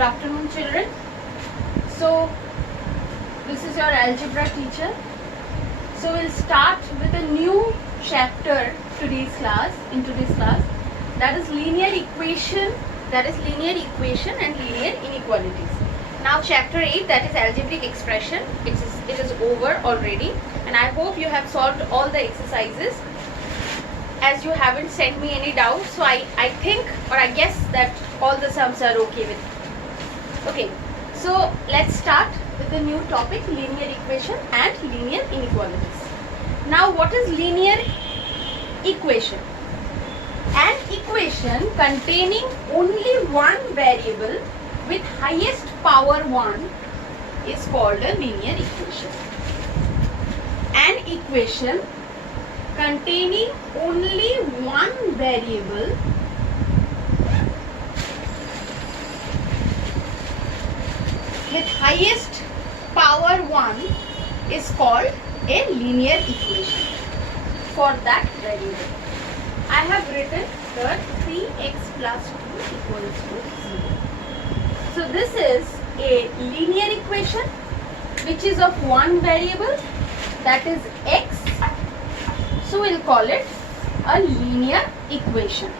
Good afternoon, children. So this is your algebra teacher. So we'll start with a new chapter in today's class, that is linear equation and linear inequalities. Now chapter 8, that is algebraic expression, it is over already, and I hope you have solved all the exercises, as you haven't sent me any doubts. So I think, or I guess, that all the sums are okay with it. Okay, so let's start with the new topic, linear equation and linear inequalities. Now what is linear equation? An equation containing only one variable with highest power 1 is called a linear equation. An equation containing only one variable with highest power 1 is called a linear equation for that variable. I have written that 3x plus 2 equals to 0. So this is a linear equation which is of one variable, that is x. So we'll call it a linear equation.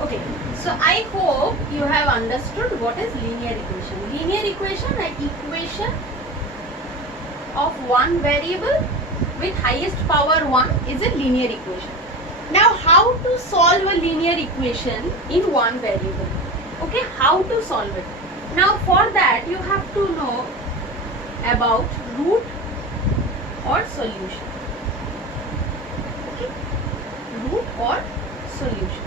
Okay, so I hope you have understood what is linear equation. Linear equation, an equation of one variable with highest power 1 is a linear equation. Now how to solve a linear equation in one variable? Okay, how to solve it? Now for that you have to know about root or solution. Okay, root or solution.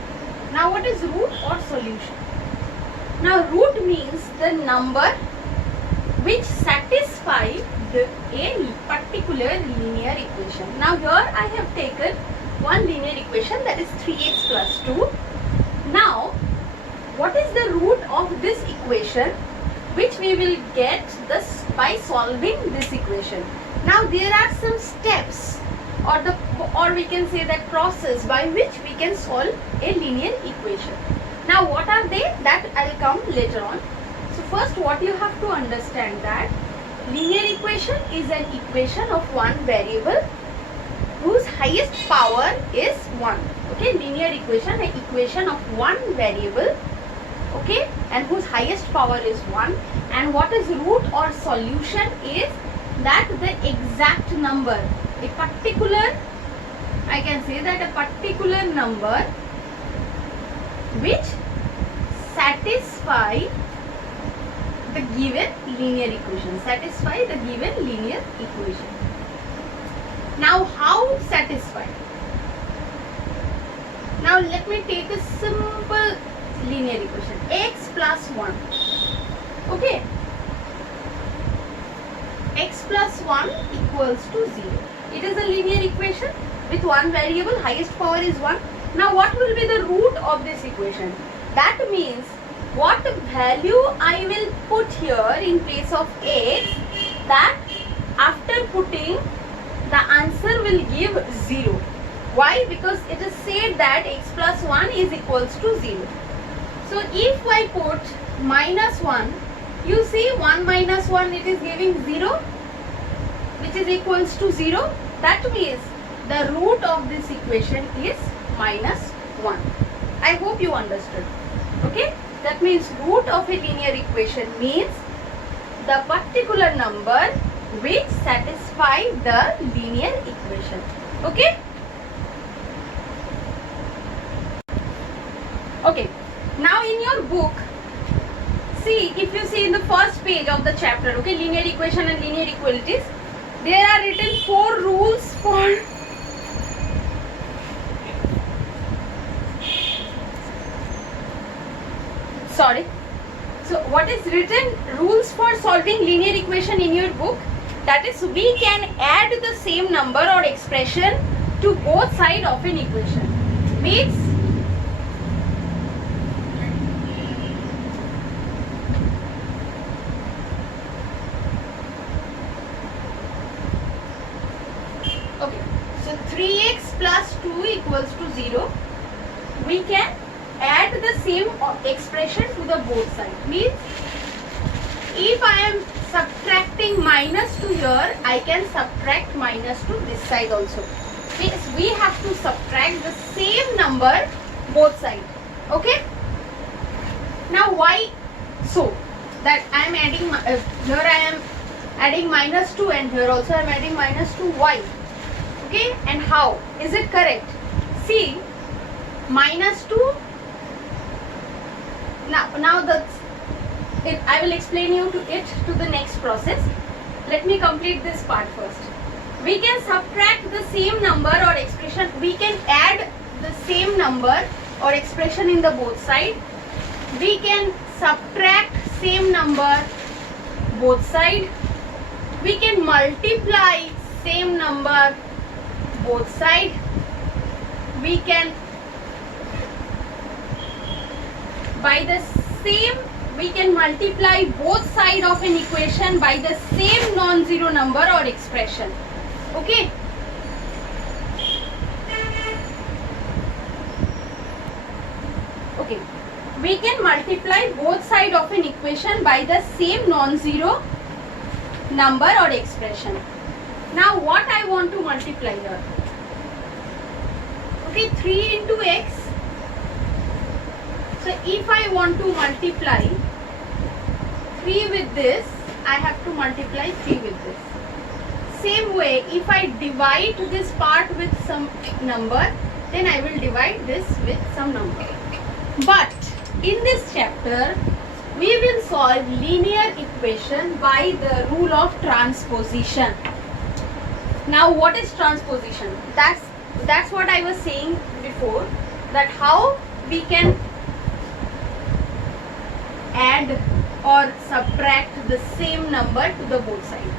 Now what is root or solution? Now root means the number which satisfy a particular linear equation. Now here I have taken one linear equation, that is 3x plus 2. Now what is the root of this equation which we will get this by solving this equation? Now there are some steps, or we can say that process by which we can solve a linear equation. Now what are they? That I will come later on. So first what you have to understand, that linear equation is an equation of one variable whose highest power is 1. Okay, linear equation, an equation of one variable, okay, and whose highest power is 1. And what is root or solution is that the exact number, a particular, I can say that a particular number which satisfy the given linear equation, Now how satisfy? Now let me take a simple linear equation, x plus 1. Okay, x plus 1 equals to 0. It is a linear equation with one variable, highest power is 1. Now what will be the root of this equation? That means what value I will put here in place of x, that after putting, the answer will give 0. Why? Because it is said that x plus 1 is equals to 0. So if I put minus 1, you see 1 minus 1, it is giving 0, which is equals to 0. That means the root of this equation is minus 1. I hope you understood. Okay, that means root of a linear equation means the particular number which satisfy the linear equation. Okay? Okay. Now in your book, see, if you see in the first page of the chapter, okay, linear equation and linear inequalities, there are written 4 rules for So what is written rules for solving linear equation in your book? That is, we can add the same number or expression to both sides of an equation. Means okay, so 3x plus 2 equals to 0. We can add the same expression to the both sides. Means if I am subtracting minus 2 here, I can subtract minus 2 this side also. Means we have to subtract the same number both sides. Okay. Now why so? That I am adding here I am adding minus 2 and here also I am adding minus 2. Why? Okay. And how? Is it correct? See, minus 2. Now that's it. I will explain you to the next process. Let me complete this part first. We can subtract the same number or expression. We can add the same number or expression in the both side. We can subtract same number both side. We can multiply same number both side. We can we can multiply both side of an equation by the same non-zero number or expression. Okay. Okay. We can multiply both side of an equation by the same non-zero number or expression. Now what I want to multiply here? Okay, 3 into x. So if I want to multiply 3 with this, I have to multiply 3 with this. Same way, if I divide this part with some number, then I will divide this with some number. But in this chapter, we will solve linear equation by the rule of transposition. Now what is transposition? That's what I was saying before, that how we can add or subtract the same number to the both sides.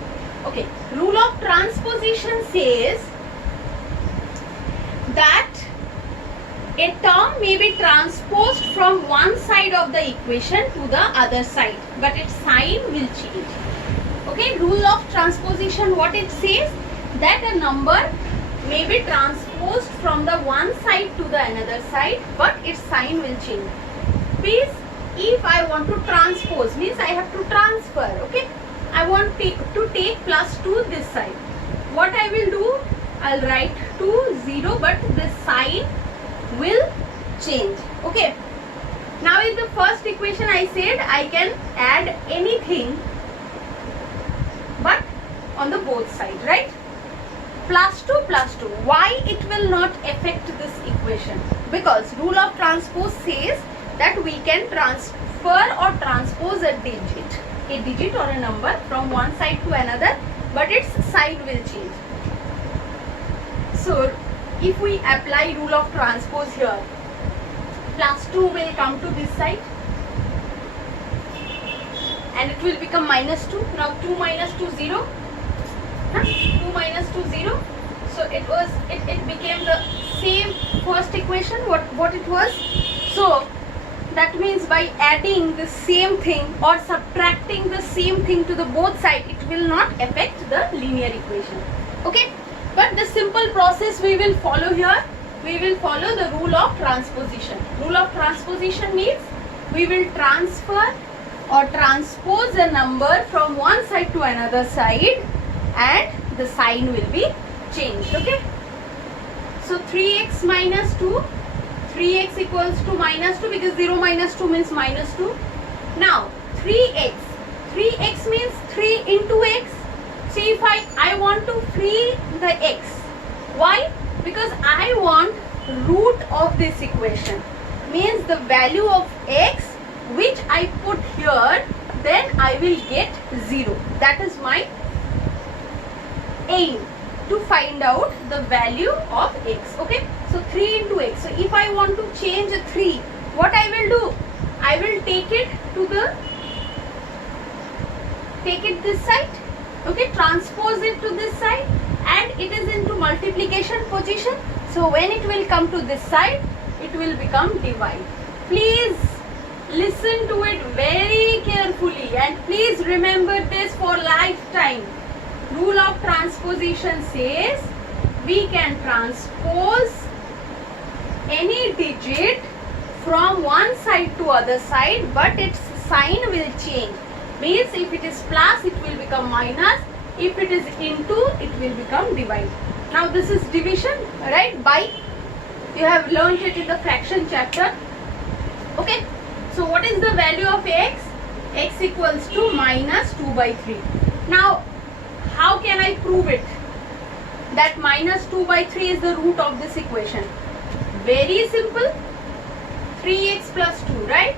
Okay, rule of transposition says that a term may be transposed from one side of the equation to the other side, but its sign will change. Okay, rule of transposition, what it says? That a number may be transposed from the one side to the another side, but its sign will change. Please, if I want to transpose, means I have to transfer. Okay, I want to take plus 2 this side. What I will do? I'll write 2, 0, but the sign will change. Okay. Now in the first equation I said I can add anything but on the both sides, right? Plus 2 plus 2. Why it will not affect this equation? Because rule of transpose says that we can transfer or transpose a digit or a number from one side to another, but its sign will change. So if we apply rule of transpose here, plus 2 will come to this side and it will become minus 2. Now 2 minus 2, 0. 2 minus 2, 0. So it became the same first equation what it was. So that means by adding the same thing or subtracting the same thing to the both sides, it will not affect the linear equation. Okay. But the simple process we will follow here, we will follow the rule of transposition. Rule of transposition means we will transfer or transpose a number from one side to another side and the sign will be changed. Okay. So 3x minus 2, 3x equals to minus 2 because 0 minus 2 means minus 2. Now 3x means 3 into x. So if I want to free the x. Why? Because I want root of this equation. Means the value of x which I put here, then I will get 0. That is my aim, to find out the value of x. Okay. So 3 into x. So if I want to change 3, what I will do? I will take it this side. Okay, transpose it to this side and it is into multiplication position. So when it will come to this side, it will become divide. Please listen to it very carefully and please remember this for lifetime. Rule of transposition says we can transpose any digit from one side to other side, but its sign will change. Means if it is plus, it will become minus. If it is into, it will become divide. Now this is division, right? By, you have learned it in the fraction chapter. Okay. So what is the value of x? X equals to minus 2 by 3. Now how can I prove it? That minus 2 by 3 is the root of this equation. Very simple. 3x plus 2, right?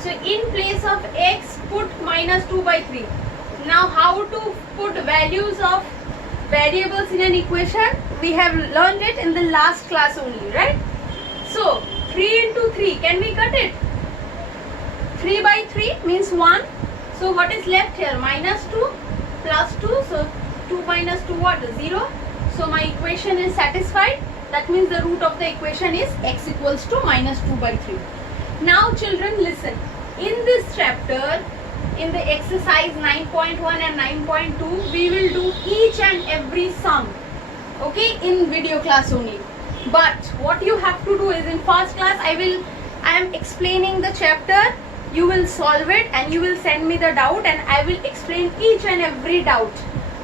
So in place of x, put minus 2 by 3. Now how to put values of variables in an equation? We have learned it in the last class only, right? So 3 into 3, can we cut it? 3 by 3 means 1. So what is left here? Minus 2 plus 2. So 2 minus 2 what? 0. So my equation is satisfied. That means the root of the equation is x equals to minus 2 by 3. Now children, listen. In this chapter, in the exercise 9.1 and 9.2, we will do each and every sum. Okay, in video class only. But what you have to do is, in first class, I am explaining the chapter. You will solve it and you will send me the doubt, and I will explain each and every doubt.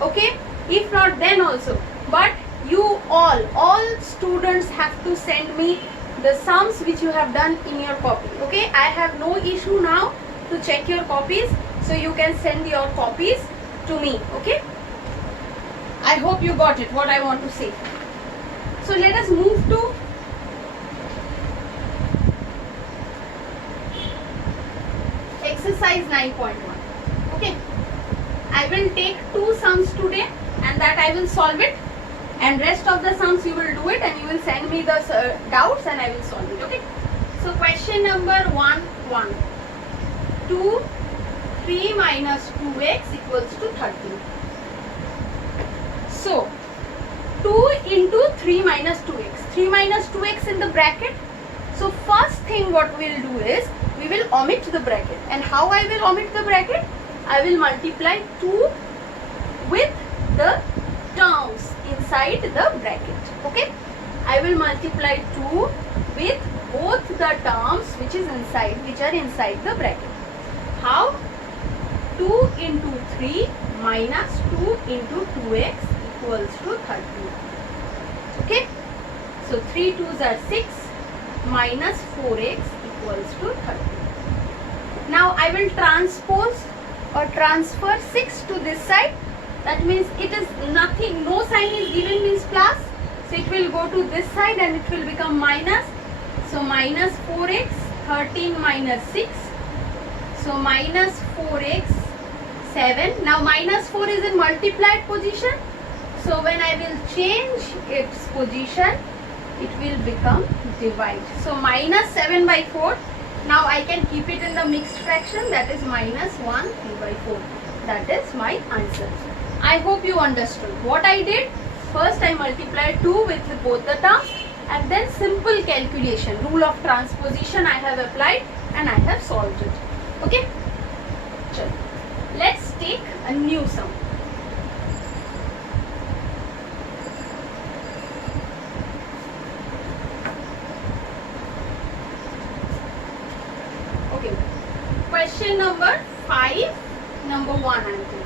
Okay, if not then also. But you all students have to send me the sums which you have done in your copy. Okay, I have no issue now to check your copies, so you can send your copies to me. Okay, I hope you got it what I want to say. So let us move to exercise 9.1. okay, I will take 2 sums today and that I will solve it, and rest of the sums you will do it and you will send me the doubts and I will solve it. Okay, so question number 1. 2 3 minus 2x equals to 13. So 2 into 3 minus 2x, 3 minus 2x in the bracket. So first thing what we will do is we will omit the bracket. And how I will omit the bracket? I will multiply 2 with the terms inside the bracket. Okay, I will multiply 2 with both the terms which are inside the bracket. How? 2 into 3 minus 2 into 2x equals to 13. Okay, so 3 2s are 6 minus 4x equals to 13. Now I will transpose or transfer 6 to this side. That means it is nothing, no sign is given means plus. So it will go to this side and it will become minus. So minus 4x, 13 minus 6. So minus 4x, 7. Now minus 4 is in multiplied position. So when I will change its position, it will become divide. So minus 7 by 4. Now I can keep it in the mixed fraction, that is minus 1 3 by 4. That is my answer. I hope you understood. What I did, first I multiplied 2 with both the terms and then simple calculation, rule of transposition I have applied and I have solved it. Okay? Chalo. Let's take a new sum. Okay. Question number 5, number 1 I am doing.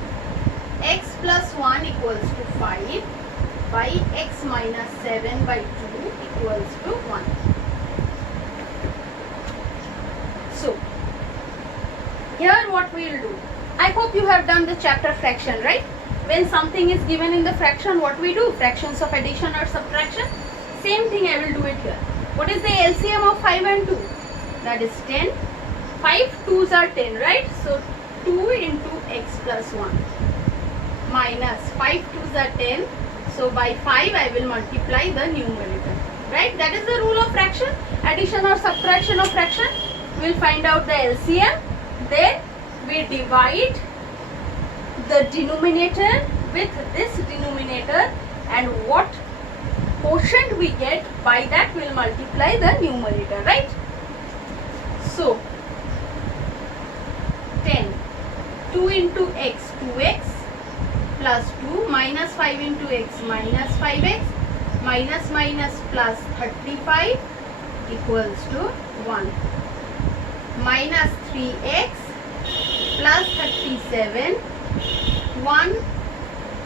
X plus 1 equals to 5 by x minus 7 by 2 equals to 1. So, here what we will do. I hope you have done the chapter fraction, right? When something is given in the fraction, what we do? Fractions of addition or subtraction. Same thing I will do it here. What is the LCM of 5 and 2? That is 10. 5 2s are 10, right? So, 2 into x plus 1. Minus 5 2s are 10. So by 5 I will multiply the numerator. Right? That is the rule of fraction. Addition or subtraction of fraction. We will find out the LCM. Then we divide the denominator with this denominator, and what quotient we get, by that we will multiply the numerator. Right? So 10. 2 into x, 2x. Plus 2 minus 5 into x minus 5x minus minus plus 35 equals to 1. Minus 3x plus 37. 1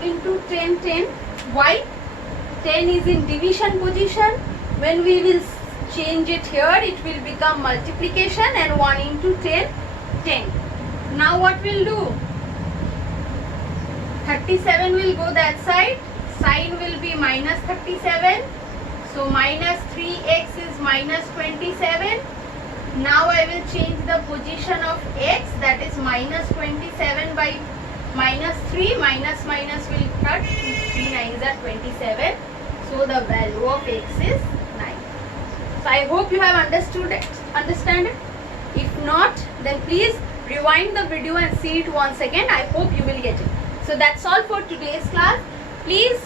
into 10, 10. Why? 10 is in division position. When we will change it here, it will become multiplication, and 1 into 10, 10. Now what we'll do? 37 will go that side. Sign will be minus 37. So minus 3x is minus 27. Now I will change the position of x, that is minus 27 by minus 3. Minus minus will cut. 3 9s are 27. So the value of x is 9. So I hope you have understood it. Understand it? If not, then please rewind the video and see it once again. I hope you will get it. So that's all for today's class. Please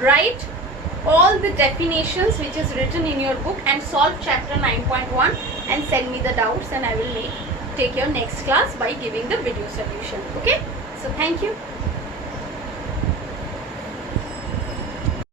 write all the definitions which is written in your book and solve chapter 9.1 and send me the doubts, and I will take your next class by giving the video solution. Okay? So thank you.